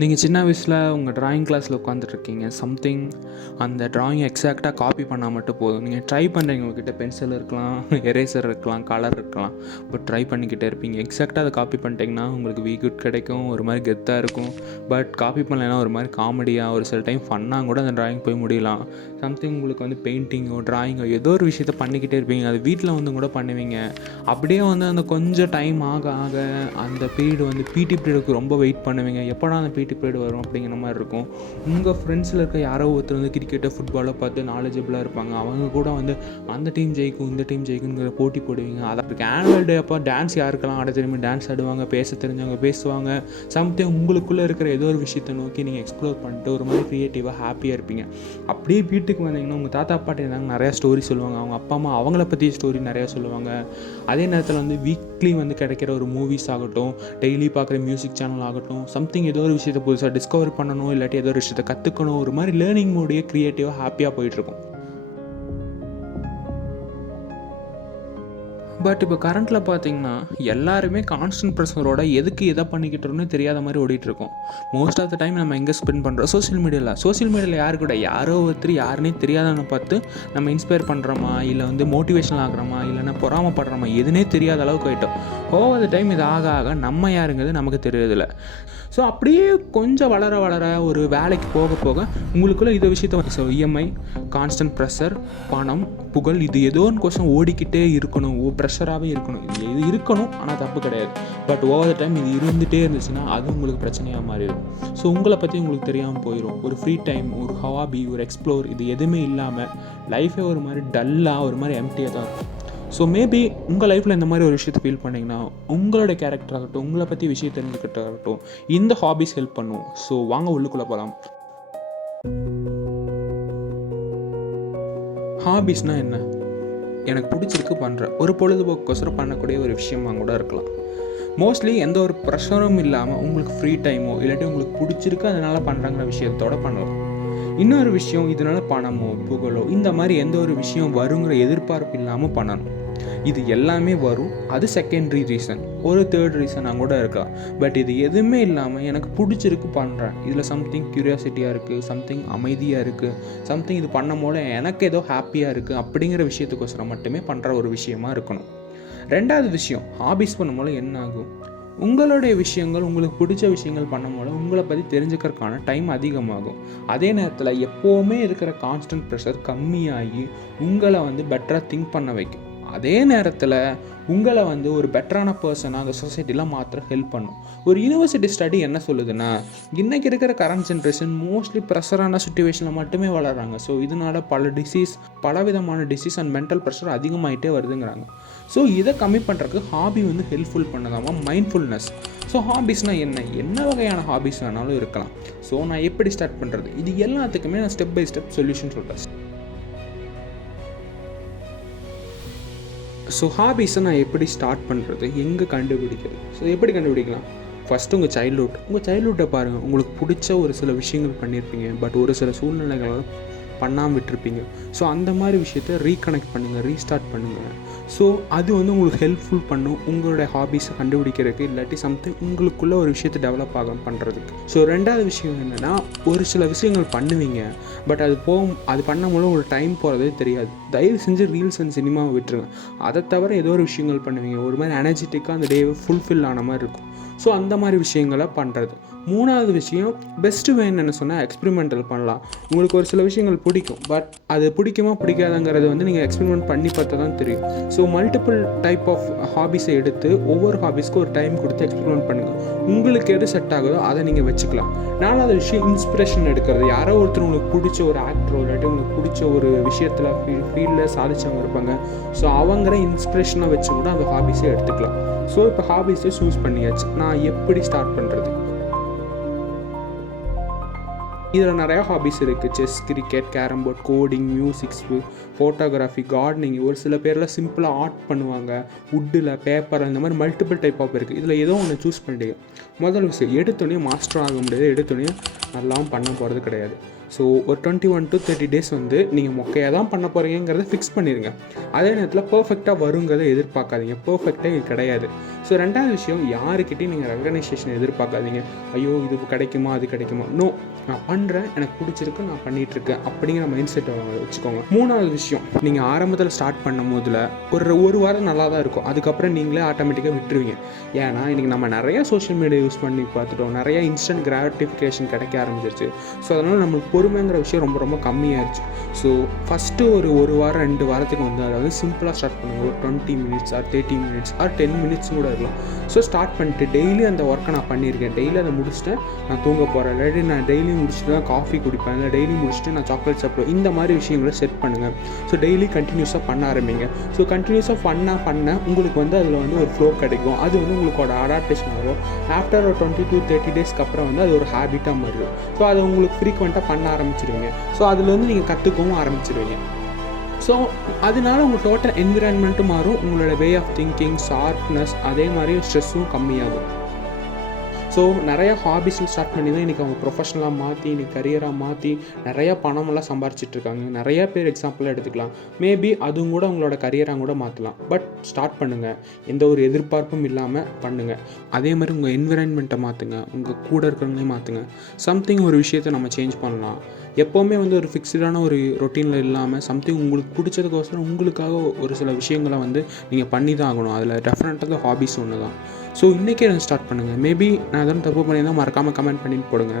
நீங்கள் சின்ன வயசில் உங்கள் ட்ராயிங் கிளாஸில் உட்காந்துட்ருக்கீங்க. சம்திங் அந்த ட்ராயிங் எக்ஸாக்டாக காப்பி பண்ணால் மட்டும் போதும். நீங்கள் ட்ரை பண்ணுறீங்க, உங்கள்கிட்ட பென்சில் இருக்கலாம், எரேசர் இருக்கலாம், கலர் இருக்கலாம், பட் ட்ரை பண்ணிக்கிட்டே இருப்பீங்க. எக்ஸாக்டாக அதை காப்பி பண்ணிட்டீங்கன்னா உங்களுக்கு குட் கிடைக்கும், ஒரு மாதிரி கெத்தாக இருக்கும். பட் காப்பி பண்ணலைன்னா ஒரு மாதிரி காமெடியாக, ஒரு சில டைம் ஃபன்னாக கூட அந்த ட்ராயிங் போய் முடியலாம். சம்திங் உங்களுக்கு வந்து பெயிண்டிங்கோ ட்ராயிங்கோ ஏதோ ஒரு விஷயத்த பண்ணிக்கிட்டே இருப்பீங்க. அது வீட்டில் வந்து கூட பண்ணுவீங்க. அப்படியே வந்து அந்த கொஞ்சம் டைம் ஆக ஆக அந்த பீரியட் வந்து பிடி பீரியடுக்கு ரொம்ப வெயிட் பண்ணுவீங்க. எப்போடா அந்த பிடி பீரியட் வரும் அப்படிங்கிற மாதிரி இருக்கும். உங்கள் ஃப்ரெண்ட்ஸில் இருக்க யாரோ ஒருத்தர் வந்து கிரிக்கெட்டை ஃபுட்பாலை பார்த்து நாலேஜபிளாக இருப்பாங்க. அவங்க கூட வந்து அந்த டீம் ஜெயிக்கும் இந்த டீம் ஜெயிக்குங்கிற போட்டி போடுவீங்க. அதுக்கு ஆனுவல் டே அப்போ டான்ஸ் யாருக்கெல்லாம் ஆட தெரியுமா டான்ஸ் ஆடுவாங்க, பேச தெரிஞ்சவங்க பேசுவாங்க. சம்திங் உங்களுக்குள்ளே இருக்கிற ஏதோ ஒரு விஷயத்தை நோக்கி நீங்கள் எக்ஸ்ப்ளோர் பண்ணிட்டு ஒரு மாதிரி க்ரியேட்டிவாக ஹாப்பியாக இருப்பீங்க. அப்படியே வீட்டுக்கு வந்தீங்கன்னா உங்கள் தாத்தா பாட்டி இருந்தாங்க, நிறையா ஸ்டோரி சொல்லுவாங்க. அவங்க அப்பா அம்மா அவங்கள பற்றி ஸ்டோரி நிறையா சொல்லுவாங்க. அதே நேரத்தில் வந்து வீக்லி வந்து கிடைக்கிற ஒரு மூவிஸ் ஆகட்டும், டெய்லி பார்க்குற மியூசிக் சேனல் ஆகட்டும், சம்திங் ஏதோ ஒரு விஷயத்தை புதுசாக டிஸ்கவர் பண்ணணும், இல்லாட்டி ஏதோ ஒரு விஷயத்தை கற்றுக்கணும், ஒரு மாதிரி லேர்னிங் மோடியே க்ரியேட்டிவாக ஹாப்பியாக போயிட்டுருக்கும். பட் இப்போ கரண்ட்டில் பார்த்தீங்கன்னா எல்லாருமே கான்ஸ்டன்ட் ப்ரெஷரோட எதுக்கு எதை பண்ணிக்கிட்டோன்னு தெரியாத மாதிரி ஓடிட்டுருக்கோம். மோஸ்ட் ஆஃப் த டைம் நம்ம எங்கே ஸ்பெண்ட் பண்ணுறோம்? சோஷியல் மீடியாவில் யாரு கூட யாரோ ஒருத்தர் யாருன்னே தெரியாதவனை பார்த்து நம்ம இன்ஸ்பயர் பண்ணுறோமா, இல்லை வந்து மோட்டிவேஷன் ஆகிறோமா, இல்லைன்னா பொறாமப்படுறோமா, எதுனே தெரியாத அளவுக்கு ஆகிட்டோம். ஓவர் த டைம் இது ஆக ஆக நம்ம யாருங்கிறது நமக்கு தெரியறதில்ல. ஸோ அப்படியே கொஞ்சம் வளர வளர ஒரு வேலைக்கு போக போக உங்களுக்குள்ளே இது விஷயத்த ஸோ இஎம்ஐ, கான்ஸ்டன்ட் ப்ரெஷர், பணம், புகழ், இது ஏதோ ஒன்று கோசம் ஓடிக்கிட்டே இருக்கணும், ப்ரெஷராகவே இருக்கணும். இது இருக்கணும், ஆனால் தப்பு கிடையாது. பட் ஓவர் த டைம் இது இருந்துகிட்டே இருந்துச்சுன்னா அது உங்களுக்கு பிரச்சனையாக மாறிடும். ஸோ உங்களை பற்றி உங்களுக்கு தெரியாமல் போயிடும். ஒரு ஃப்ரீ டைம், ஒரு ஹாபி, ஒரு எக்ஸ்ப்ளோர், இது எதுவுமே இல்லாமல் லைஃபே ஒரு மாதிரி டல்லாக, ஒரு மாதிரி எம்டியாக தான் இருக்கும். ஸோ மேபி உங்கள் லைஃப்பில் இந்த மாதிரி ஒரு விஷயத்தை ஃபீல் பண்ணிங்கன்னா உங்களோட கேரக்டர் ஆகட்டும், உங்களை பற்றி விஷயம் தெரிஞ்சுக்கிட்டாகட்டும், இந்த ஹாபிஸ் ஹெல்ப் பண்ணும். ஸோ வாங்க உள்ளுக்குள்ளே போகலாம். ஹாபிஸ்னால் என்ன? எனக்கு பிடிச்சிருக்கு பண்ணுற ஒரு பொழுதுபோக்கோசரம் பண்ணக்கூடிய ஒரு விஷயமாக கூட இருக்கலாம். மோஸ்ட்லி எந்த ஒரு ப்ரெஷரும் இல்லாமல் உங்களுக்கு ஃப்ரீ டைமோ இல்லாட்டி உங்களுக்கு பிடிச்சிருக்கு அதனால் பண்ணுறாங்கிற விஷயத்தோடு பண்ணலாம். இன்னொரு விஷயம், இதனால் பணமோ புகழோ இந்த மாதிரி எந்த ஒரு விஷயம் வருங்கிற எதிர்பார்ப்பு இல்லாமல் பண்ணணும். இது எல்லாமே வரும், அது செகண்டரி ரீசன். ஒரு தேர்ட் ரீசனாக கூட இருக்கலாம். பட் இது எதுவுமே இல்லாமல் எனக்கு பிடிச்சிருக்கு பண்ணுறேன், இதில் சம்திங் க்யூரியாசிட்டியாக இருக்குது, சம்திங் அமைதியாக இருக்குது, சம்திங் இது பண்ணும் போது எனக்கு ஏதோ ஹாப்பியாக இருக்குது அப்படிங்கிற விஷயத்துக்கோசரம் மட்டுமே பண்ணுற ஒரு விஷயமா இருக்கணும். ரெண்டாவது விஷயம், ஹாபிஸ் பண்ணும்போது என்ன ஆகும்? உங்களுடைய விஷயங்கள், உங்களுக்கு பிடிச்ச விஷயங்கள் பண்ணும்போது உங்களை பற்றி தெரிஞ்சுக்கிறதுக்கான டைம் அதிகமாகும். அதே நேரத்தில் எப்போவுமே இருக்கிற கான்ஸ்டன்ட் ப்ரெஷர் கம்மியாகி உங்களை வந்து பெட்டராக திங்க் பண்ண வைக்கும். அதே நேரத்தில் உங்களை வந்து ஒரு பெட்டரான பர்சனாக அந்த சொசைட்டிலாம் மாற்ற ஹெல்ப் பண்ணும். ஒரு யூனிவர்சிட்டி ஸ்டடி என்ன சொல்லுதுன்னா, இன்றைக்கி இருக்கிற கரண்ட் ஜென்ரேஷன் மோஸ்ட்லி ப்ரெஷரான சுச்சுவேஷனில் மட்டுமே வளர்கிறாங்க. ஸோ இதனால் பலவிதமான டிசீஸ் அண்ட் மென்டல் ப்ரெஷர் அதிகமாகிட்டே வருதுங்கிறாங்க. ஸோ இதை கம்மி பண்ணுறதுக்கு ஹாபி வந்து ஹெல்ப்ஃபுல் பண்ணதாமா மைண்ட்ஃபுல்னஸ். ஸோ ஹாபிஸ்னால் என்ன வகையான ஹாபிஸ் வேணாலும் இருக்கலாம். ஸோ நான் எப்படி ஸ்டார்ட் பண்ணுறது, இது எல்லாத்துக்குமே நான் ஸ்டெப் பை ஸ்டெப் சொல்யூஷன் சொல்கிறேன். ஸோ ஹாபிஸை நான் எப்படி ஸ்டார்ட் பண்ணுறது, எங்கே கண்டுபிடிக்கிறது? ஸோ எப்படி கண்டுபிடிக்கலாம்? ஃபஸ்ட்டு உங்கள் சைல்ட்ஹுட்டை பாருங்கள். உங்களுக்கு பிடிச்ச ஒரு சில விஷயங்கள் பண்ணியிருப்பீங்க, பட் ஒரு சில சூழ்நிலைகளால் பண்ணாமல் விட்டுருப்பீங்க. ஸோ அந்த மாதிரி விஷயத்தை ரீகனெக்ட் பண்ணுங்கள், ரீஸ்டார்ட் பண்ணுங்கள். ஸோ அது வந்து உங்களுக்கு ஹெல்ப்ஃபுல் பண்ணும் உங்களுடைய ஹாபிஸை கண்டுபிடிக்கிறதுக்கு, இல்லாட்டி சம்திங் உங்களுக்குள்ளே ஒரு விஷயத்தை டெவலப் பண்ணுறதுக்கு. ஸோ ரெண்டாவது விஷயம் என்னென்னா, ஒரு சில விஷயங்கள் பண்ணுவீங்க, பட் அது பண்ணும்போது உங்களுக்கு டைம் போகிறதே தெரியாது. தயவு செஞ்சு ரீல்ஸ் அண்ட் சினிமாவை விட்டுருங்க. அதை தவிர ஏதோ ஒரு விஷயங்கள் பண்ணுவீங்க, ஒரு மாதிரி எனர்ஜெட்டிக்காக அந்த டேவை ஃபுல்ஃபில் ஆன மாதிரி இருக்கும். ஸோ அந்த மாதிரி விஷயங்களை பண்ணுறது. மூணாவது விஷயம், பெஸ்ட்டு வேணுன்னு என்ன சொன்னால் எக்ஸ்பெரிமெண்டல் பண்ணலாம். உங்களுக்கு ஒரு சில விஷயங்கள் பிடிக்கும், பட் அது பிடிக்குமா பிடிக்காதுங்கிறது வந்து நீங்கள் எக்ஸ்பெரிமெண்ட் பண்ணி பார்த்தா தான் தெரியும். ஸோ மல்டிபிள் டைப் ஆஃப் ஹாபிஸை எடுத்து ஒவ்வொரு ஹாபிஸ்க்கு ஒரு டைம் கொடுத்து எக்ஸ்பெரிமெண்ட் பண்ணுங்கள். உங்களுக்கு எது செட் ஆகுதோ அதை நீங்கள் வச்சுக்கலாம். நாலாவது விஷயம், இன்ஸ்பிரேஷன் எடுக்கிறது. யாரோ ஒருத்தர் உங்களுக்கு பிடிச்ச ஒரு ஆக்டரோ இல்லாட்டி உங்களுக்கு பிடிச்ச ஒரு விஷயத்தில் ஃபீல்டில் சாதிச்சவங்க இருப்பாங்க. ஸோ அவங்கள இன்ஸ்பிரேஷனாக வச்சு கூட அந்த ஹாபிஸை எடுத்துக்கலாம். ஸோ இப்போ ஹாபிஸை சூஸ் பண்ணியாச்சு. நான் எப்படி ஸ்டார்ட் பண்ணுறது? இதில் நிறையா ஹாபிஸ் இருக்குது. Chess, cricket, carrom board, coding, musics, photography, gardening. ஒரு சில பேரில் சிம்பிளாக ஆர்ட் பண்ணுவாங்க, வுட்டில், பேப்பர், இந்த மாதிரி மல்டிபிள் டைப் ஆஃப் இருக்குது. இதில் ஏதோ ஒன்று சூஸ் பண்ணிட்டீங்க. முதல் விஷயம், எடுத்தோடனே மாஸ்டர் ஆக முடியாது, எடுத்தோடனே நல்லாவும் பண்ண போகிறது கிடையாது. ஸோ ஒரு 21 to 30 டேஸ் வந்து நீங்கள் மொக்கையாக தான் பண்ண போகிறீங்கிறத ஃபிக்ஸ் பண்ணிடுங்க. அதே நேரத்தில் பர்ஃபெக்டாக வருங்கிறத எதிர்பார்க்காதீங்க. பர்ஃபெக்டாக இது கிடையாது. ஸோ ரெண்டாவது விஷயம், யாருக்கிட்டையும் நீங்கள் ரெகனைசேஷன் எதிர்பார்க்காதீங்க. ஐயோ இது கிடைக்குமா அது கிடைக்குமா. நோ, நான் பண்ணுறேன், எனக்கு பிடிச்சிருக்கு, நான் பண்ணிகிட்ருக்கேன் அப்படிங்கிற மைண்ட் செட்டை வச்சுக்கோங்க. மூணாவது விஷயம், நீங்கள் ஆரம்பத்தில் ஸ்டார்ட் பண்ணும் போதில் ஒரு வாரம் நல்லா தான் இருக்கும். அதுக்கப்புறம் நீங்களே ஆட்டோமேட்டிக்காக விட்டுருவீங்க. ஏன்னா இன்றைக்கி நம்ம நிறையா சோஷியல் மீடியா யூஸ் பண்ணி பார்த்துட்டோம், நிறையா இன்ஸ்டன்ட் கிராட்டிஃபிகேஷன் கிடைக்க ஆரம்பிச்சிருச்சு. ஸோ அதனால் நம்மளுக்கு பொறுமைங்கிற விஷயம் ரொம்ப ரொம்ப கம்மியாகிடுச்சு. ஸோ ஃபஸ்ட்டு ஒரு வாரம் 2 வாரத்துக்கு வந்து அதாவது சிம்பிளாக ஸ்டார்ட் பண்ணுங்கள். ஒரு 20 minutes or 30 minutes or 10 minutes கூட இருக்கலாம். ஸோ ஸ்டார்ட் பண்ணிட்டு டெய்லி அந்த ஒர்க்கை நான் பண்ணியிருக்கேன், டெய்லி அதை முடிச்சுட்டு நான் தூங்க போகிறேன், இல்லாட்டி நான் டெய்லி முடிச்சுட்டு தான் காஃபி குடிப்பேன், இல்லை டெய்லி முடிச்சுட்டு நான் சாக்லேட் சாப்பிடுவேன். இந்த மாதிரி விஷயங்களை செட் பண்ணுங்கள். ஸோ டெய்லி கண்டினியூஸாக பண்ண ஆரம்பிங்க. ஸோ கண்டினியூஸாக பண்ண உங்களுக்கு வந்து அதில் வந்து ஒரு ஃப்ளோ கிடைக்கும். அது வந்து உங்களுக்கோட அடாப்டேஷன் வரும். ஆஃப்டர் ஒரு 20 to 30 டேஸ்க்கு அப்புறம் வந்து அது ஒரு ஹேபிட்டாக மாறிடும். ஸோ அதை உங்களுக்கு ஃப்ரீக்வெண்ட்டாக பண்ண ஆரம்பிச்சிருவீங்க. ஸோ அதுலேருந்து நீங்கள் கற்றுக்கவும் ஆரம்பிச்சிருவீங்க. ஸோ அதனால உங்கள் டோட்டல் என்விரான்மெண்ட்டும் மாறும், உங்களோட வே ஆஃப் திங்கிங், ஷார்ப்னஸ், அதே மாதிரி ஸ்ட்ரெஸ்ஸும் கம்மியாகும். ஸோ நிறையா ஹாபிஸில் ஸ்டார்ட் பண்ணி தான் இன்றைக்கி அவங்க ப்ரொஃபஷனலாக மாற்றி இன்றைக்கி கரியராக மாற்றி நிறையா பணமெல்லாம் சம்பாரிச்சிட்ருக்காங்க. நிறையா பேர் எக்ஸாம்பிளாக எடுத்துக்கலாம். மேபி அதுவும் கூட உங்களோட கரியராக கூட மாற்றலாம். பட் ஸ்டார்ட் பண்ணுங்கள், எந்த ஒரு எதிர்பார்ப்பும் இல்லாமல் பண்ணுங்கள். அதே மாதிரி உங்கள் என்விரான்மெண்ட்டை மாற்றுங்க, உங்கள் கூட இருக்கிறவங்களையும் மாற்றுங்க. சம்திங் ஒரு விஷயத்தை நம்ம சேஞ்ச் பண்ணலாம். எப்போவுமே வந்து ஒரு ஃபிக்ஸ்டான ஒரு ரொட்டீனில் இல்லாமல் சம்திங் உங்களுக்கு பிடிச்சதுக்கோசரம் உங்களுக்காக ஒரு சில விஷயங்களை வந்து நீங்கள் பண்ணி தான் ஆகணும். அதில் டெஃபினட்டாக ஹாபிஸ் ஒன்று தான். ஸோ இன்றைக்கே எனக்கு ஸ்டார்ட் பண்ணுங்கள். மேபி நான் எதாவது தப்பு பண்ணியிருந்தால் மறக்காமல் கமெண்ட் பண்ணிட்டு போடுங்க.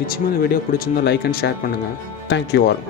நிச்சயமாக இந்த வீடியோ பிடிச்சிருந்தால் லைக் அண்ட் ஷேர் பண்ணுங்கள். Thank you all.